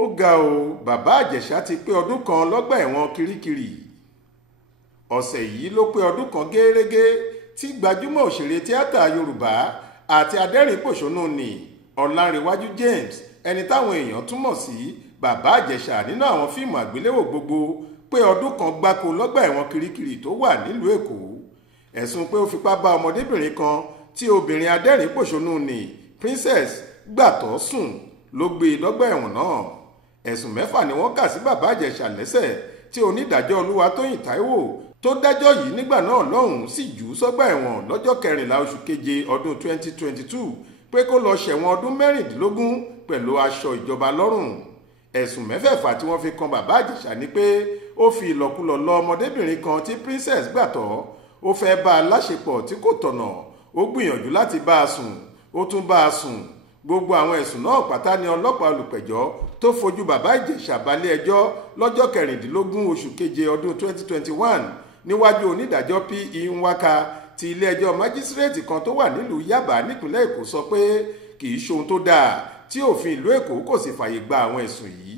ó ga o, bàbá Ìjẹ̀sà ti pé ọdún kan lọ́gbà ẹ̀wọ̀n Kirikiri. Ọ̀sẹ̀ yìí ló pé ọdún kan gẹ́rẹ́gẹ́ tí gbajúmọ̀ òṣèré tíátà yorùbá àti adẹ́rìn-pòṣónú ni Ọlánrewájú James, ẹni táwọn èèyàn túmọ̀ sí bàbá Ìjẹ̀sà nínú àwọn fíìmù àgbéléwò gbogbo, pé ọdún kan gbáko lọ́gbà ẹ̀wọ̀n Kirikiri tó wà nílùú Èkó. Ẹ̀sùn pé ó fipá bá ọmọdébìnrin kan tí obìnrin adẹ́rìn-pòṣónú ni Princess gbàtọ́ sùn ló gbé lọ́gbà ẹ̀wọ̀n náà. Ẹ̀sùn 6 ni wọ́n kà sí bàbá Ìjẹ̀sà lẹ́sẹ̀ tí onídàájọ́ Olúwatóyìn Táíwò tó dájọ́ yìí nígbà náà lọ́hùn-ún sì jù ú sọ́gbà ẹ̀wọ̀n lọ́jọ́ 14 oṣù keje ọdún 2022 pé kó lọ ṣẹ̀wọ̀n ọdún 16 pẹ̀lú aṣọ ìjọba lọ́rùn. Ẹ̀sùn 6 tí wọ́n fi kan bàbá Ìjẹ̀sà ni pé ó fi ìlọ̀kulọ̀ lọ ọmọdébìnrin kan tí Princess gbàtọ́, ó fẹ́ bá a láṣepọ̀ tí kò tọ̀nà, ó gbìyànjú láti bá a sùn, ó tún bá a sùn. Gbogbo àwọn ẹ̀sùn náà pátá ni ọlọ́pàá olùpẹ̀jọ́ tó fojú bàbá Ìjẹ̀sà balẹ̀ ẹjọ́ lọ́jọ́ 16 oṣù keje ọdún 2021 níwájú onídàájọ́ P.E. Nwaka ti ilé-ẹjọ́ májísírèètì kan tó wà nílùú Yaba nípínlẹ̀ Èkó sọ pé kì í ṣohun tó dáa tí òfin ìlú Èkó kò sì fààyè gba àwọn ẹ̀sùn yìí.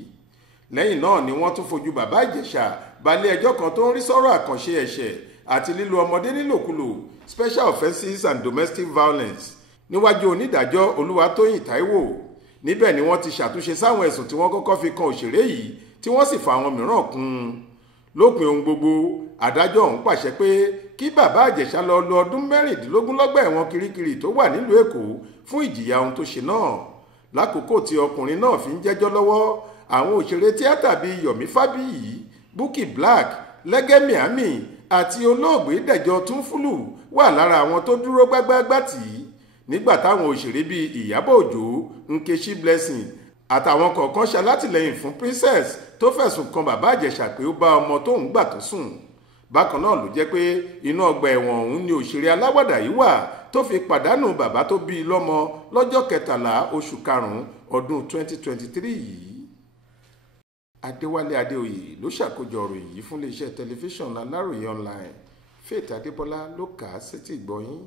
Lẹ́yìn náà ni wọ́n tún fojú bàbá Ìjẹ̀sà balẹ̀ ẹjọ́ kan tó ń rí sọ́rọ̀ àkànṣe ẹ̀ṣẹ̀ àti lílo ọmọdé nílòkulò Special Offences and Domestic Violence níwájú onídàájọ́ Olúwatóyìn Táíwò. Níbẹ̀ ni wọ́n ti ṣàtúnṣe sáwọn ẹ̀sùn tí wọ́n kọ́kọ́ fi kan òṣèré yìí tí wọ́n sì fa àwọn mìíràn kún un. Lópin ohun gbogbo, adájọ́ ọ̀hún pàṣẹ pé kí bàbá Ìjẹ̀sà lọ lo ọdún 16 lọ́gbà ẹ̀wọ̀n Kirikiri tó wà nílùú Èkó fún ìjìyà ohun tó ṣe náà. Lákòókò tí ọkùnrin náà fi ń jẹ́jọ́ lọ́wọ́, àwọn òṣèré tíátà bíi Yomi Fabiyi, Bukky Black, Lẹ́gẹ́ Miami àti olóògbé Dẹ̀jọ Túnfúlù wà lára àwọn tó dúró gbágbáágbá tì í, nígbà táwọn òṣèré bíi Ìyábọ̀ Òjó, Nkechi Blessing àtàwọn kọ̀ọ̀kan ṣalátìlẹ́yìn fún Princess tó fẹ̀sùn kan bàbá Ìjẹ̀sà pé ó bá ọmọ tóun gbà tó sùn. Bákan náà ló jẹ́ pé inú ọgbà ẹ̀wọ̀n ọ̀hún ni òṣèré aláwàdà yìí wà tó fi pàdánù bàbá tó bí i lọ́mọ lọ́jọ́ 13 oṣù karùn-ún ọdún 2023 yìí. Adéwálé Adéoyè ló ṣàkójọ ọ̀rọ̀ yìí fún iléeṣẹ́ tẹlifíṣàn Aláròyé online. Faith Adébọ́lá ló kà á sétí ìgbọ́ yín.